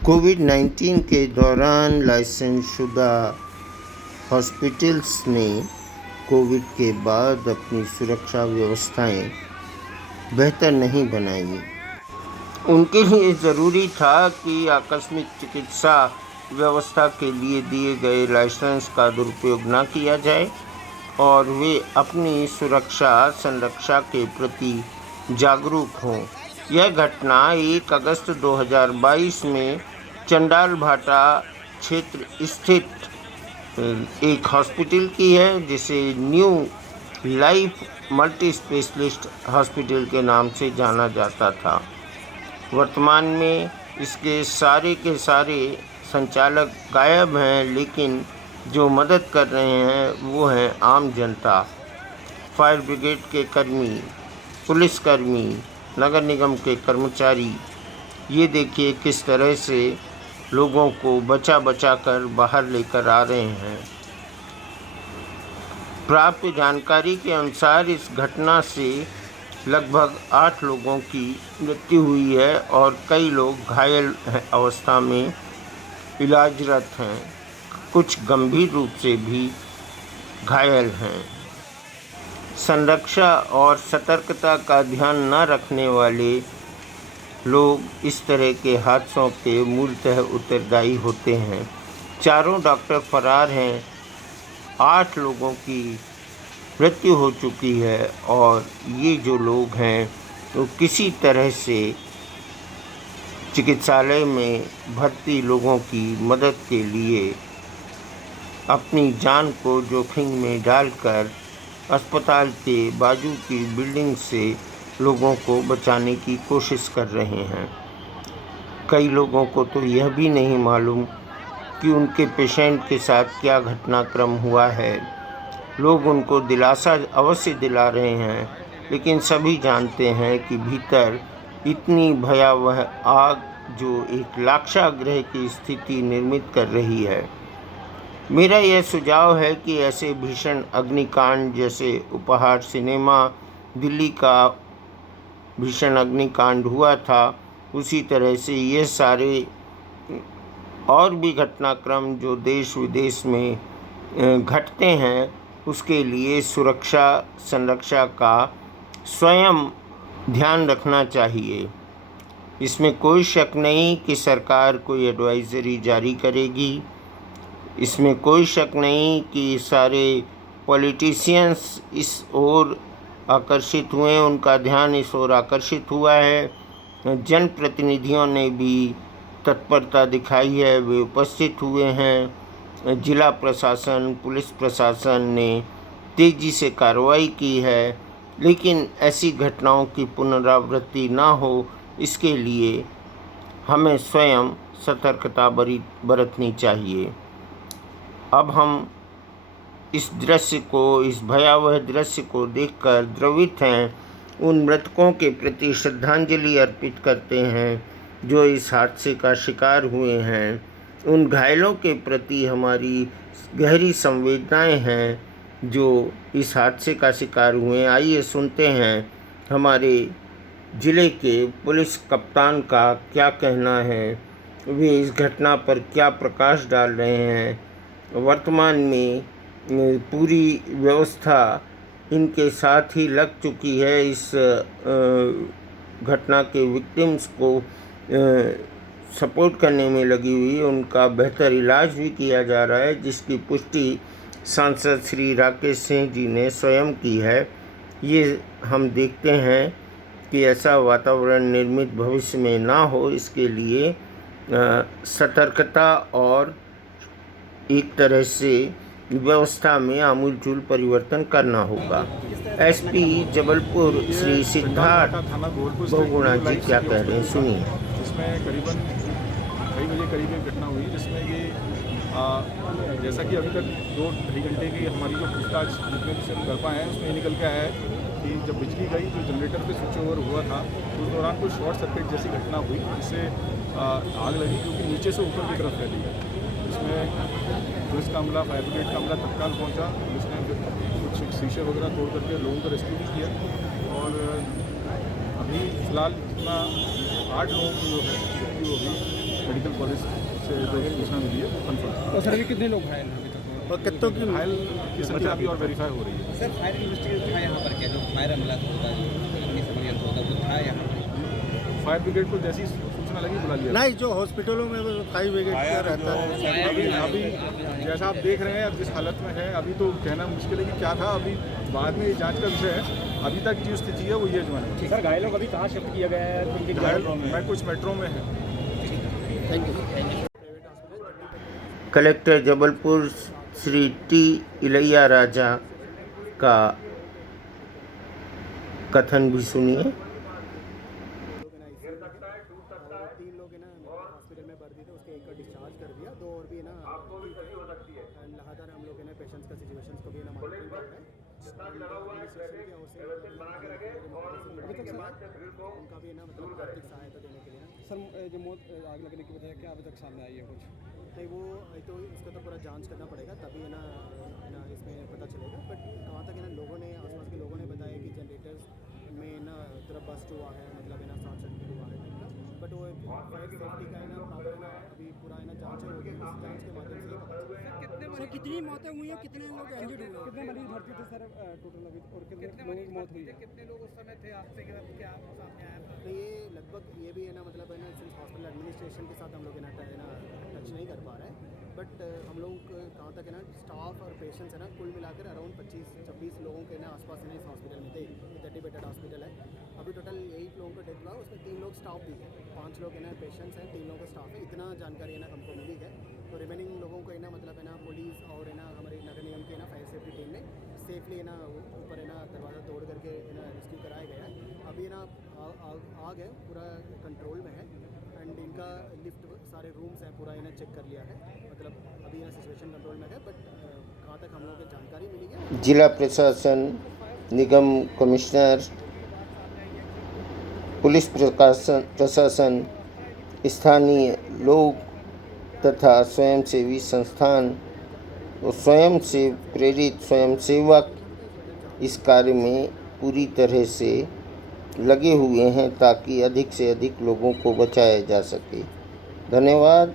कोविड-19 के दौरान लाइसेंस शुदा हॉस्पिटल्स ने कोविड के बाद अपनी सुरक्षा व्यवस्थाएं बेहतर नहीं बनाईं। उनके लिए ज़रूरी था कि आकस्मिक चिकित्सा व्यवस्था के लिए दिए गए लाइसेंस का दुरुपयोग न किया जाए और वे अपनी सुरक्षा संरक्षा के प्रति जागरूक हों। यह घटना 1 अगस्त 2022 में चंडाल भाटा क्षेत्र स्थित एक हॉस्पिटल की है, जिसे new life multi specialist hospital के नाम से जाना जाता था। वर्तमान में इसके सारे के सारे संचालक गायब हैं, लेकिन जो मदद कर रहे हैं वो हैं आम जनता, फायर ब्रिगेड के कर्मी, पुलिसकर्मी, नगर निगम के कर्मचारी। ये देखिए किस तरह से लोगों को बचा बचा कर बाहर लेकर आ रहे हैं। प्राप्त जानकारी के अनुसार इस घटना से लगभग 8 लोगों की मृत्यु हुई है और कई लोग घायल अवस्था में इलाजरत हैं, कुछ गंभीर रूप से भी घायल हैं। संरक्षा और सतर्कता का ध्यान न रखने वाले लोग इस तरह के हादसों के मूलतः उत्तरदायी होते हैं। चारों डॉक्टर फरार हैं, 8 लोगों की मृत्यु हो चुकी है और ये जो लोग हैं वो किसी तरह से चिकित्सालय में भर्ती लोगों की मदद के लिए अपनी जान को जोखिम में डालकर अस्पताल के बाजू की बिल्डिंग से लोगों को बचाने की कोशिश कर रहे हैं। कई लोगों को तो यह भी नहीं मालूम कि उनके पेशेंट के साथ क्या घटनाक्रम हुआ है। लोग उनको दिलासा अवश्य दिला रहे हैं, लेकिन सभी जानते हैं कि भीतर इतनी भयावह आग जो एक लाक्षागृह की स्थिति निर्मित कर रही है। मेरा यह सुझाव है कि ऐसे भीषण अग्निकांड जैसे उपहार सिनेमा दिल्ली का भीषण अग्निकांड हुआ था, उसी तरह से ये सारे और भी घटनाक्रम जो देश विदेश में घटते हैं, उसके लिए सुरक्षा संरक्षा का स्वयं ध्यान रखना चाहिए। इसमें कोई शक नहीं कि सरकार कोई एडवाइज़री जारी करेगी। इसमें कोई शक नहीं कि सारे पॉलिटिशियंस इस ओर आकर्षित हुए, उनका ध्यान इस ओर आकर्षित हुआ है। जनप्रतिनिधियों ने भी तत्परता दिखाई है, वे उपस्थित हुए हैं। जिला प्रशासन, पुलिस प्रशासन ने तेज़ी से कार्रवाई की है, लेकिन ऐसी घटनाओं की पुनरावृत्ति ना हो, इसके लिए हमें स्वयं सतर्कता बरतनी चाहिए। अब हम इस दृश्य को, इस भयावह दृश्य को देखकर द्रवित हैं। उन मृतकों के प्रति श्रद्धांजलि अर्पित करते हैं जो इस हादसे का शिकार हुए हैं। उन घायलों के प्रति हमारी गहरी संवेदनाएं हैं जो इस हादसे का शिकार हुए। आइए सुनते हैं हमारे ज़िले के पुलिस कप्तान का क्या कहना है, वे इस घटना पर क्या प्रकाश डाल रहे हैं। वर्तमान में पूरी व्यवस्था इनके साथ ही लग चुकी है, इस घटना के विक्टिम्स को सपोर्ट करने में लगी हुई है। उनका बेहतर इलाज भी किया जा रहा है, जिसकी पुष्टि सांसद श्री राकेश सिंह जी ने स्वयं की है। ये हम देखते हैं कि ऐसा वातावरण निर्मित भविष्य में ना हो, इसके लिए सतर्कता और एक तरह से व्यवस्था में आमूलचूल परिवर्तन करना होगा। एसपी जबलपुर श्री सिद्धार्थ बहुगुणा जी क्या कह रहे हैं, सुनिए। इसमें करीबन कई बजे करीब एक घटना हुई, जिसमें ये जैसा कि अभी तक 2-2.5 घंटे की हमारी जो पूछताछ जितने भी कर पाए हैं, उसमें निकल के आया है कि जब बिजली गई तो जनरेटर पे स्विच ओवर हुआ था, तो उस दौरान कोई शॉर्ट सर्किट जैसी घटना हुई, जिससे आग लगी, जो कि नीचे से ऊपर की तरफ फैली है। इसमें पुलिस का अमला, फायर ब्रिगेड का अमला तत्काल पहुंचा। पुलिस ने कुछ शीशे वगैरह तोड़ करके लोगों को रेस्क्यू भी किया और अभी फ़िलहाल जितना 8 लोगों की जो है मृत्यु होगी मेडिकल पुलिस से जो सूचना मिली है वो कन्फर्म। तो सर अभी कितने लोग घायल हैं अभी तक? और कितनों की घायल की संख्या अभी और वेरीफाई हो रही है। सर फायर इन्वेस्टिगेशन था यहाँ पर क्या जो फायर हमला होता है जो अग्निशमन होता है वो था यहाँ पर? फायर ब्रिगेड को जैसी सूचना लगी बुला लिया। नहीं, जो हॉस्पिटलों में वो फायर ब्रिगेड का रहता है। अभी जैसा आप देख रहे हैं अब जिस हालत में है अभी तो कहना मुश्किल है कि क्या था, अभी बाद में जांच का विषय है। अभी तक जो स्थिति है वो ये जो है। सर घायलों को अभी कहाँ शिफ्ट किया गया है? उनके घायल मैं कुछ मेट्रो में है। Thank you. Collector Jabalpur Shri T Ilayaraja का कथन भी सुनिए। 3 लोग है ना हॉस्पिटल में भर्ती थे, उसके एक का डिस्चार्ज कर दिया, 2 और भी है ना लगातार हम लोग है ना पेशेंट्स का सिचुएशन को भी है ना मॉनिटरिंग कर रहे हैं। उनका भी है ना मतलब आर्थिक सहायता देने के लिए ना। सर जो मौत आग लगने की वजह क्या अभी तक सामने आई है कुछ? नहीं, वो तो इसका तो पूरा जांच करना पड़ेगा, तभी है ना इसमें पता चलेगा। बट कहाँ तक है ना लोगों ने आसपास के लोगों ने बताया कि जनरेटर्स में ना तरफ बस्ट हुआ है, मतलब है ना शॉर्ट सर्किट हुआ है टाइप का। बट वो फायर सेफ्टी का है ना प्रॉपर है ना अभी पूरा है ना जांच होगी, उस जांच के माध्यम से ही पता चलेगा। सर कितनी मौतें हुई हैं, कितने लोग इंजर्ड हुए हैं? कितने मरीज भर्ती थे सर टोटल अभी, और कितने लोगों की मौत हुई है? कितने लोग उस समय थे आपसे क्या सामने आया था? तो ये लगभग ये भी है ना मतलब है ना सिर्फ हॉस्पिटल एडमिनिस्ट्रेशन के साथ हम लोग है ना टच नहीं कर पा रहे हैं। बट हम लोग कहाँ तक है ना स्टाफ और पेशेंट्स है ना कुल मिलाकर अराउंड 25-26 लोगों के ना आसपास है ना इस हॉस्पिटल में थे। 30 बेडेड हॉस्पिटल है। अभी टोटल 8 लोगों का डेथ हुआ, उसमें 3 लोग स्टाफ भी है, 5 लोग है ना पेशेंट्स हैं, 3 लोगों का स्टाफ है। इतना जानकारी है ना हमको मिली है। तो रिमेनिंग लोगों को है ना मतलब है ना पुलिस और है ना हमारे नगर निगम के ना फायर सेफ्टी टीम ने सेफली है ना ऊपर है ना दरवाज़ा तोड़ करके है ना रेस्क्यू कराया गया है। अभी है ना आग है पूरा कंट्रोल में है एंड इनका लिफ्ट सारे रूम्स हैं पूरा इन्हें चेक कर लिया है, मतलब अभी ना सिचुएशन कंट्रोल में है। बट कहाँ तक हम लोगों को जानकारी मिली है, जिला प्रशासन, निगम कमिश्नर, पुलिस प्रशासन, स्थानीय लोग तथा स्वयंसेवी संस्थान और स्वयं से प्रेरित स्वयंसेवक इस कार्य में पूरी तरह से लगे हुए हैं ताकि अधिक से अधिक लोगों को बचाया जा सके। धन्यवाद।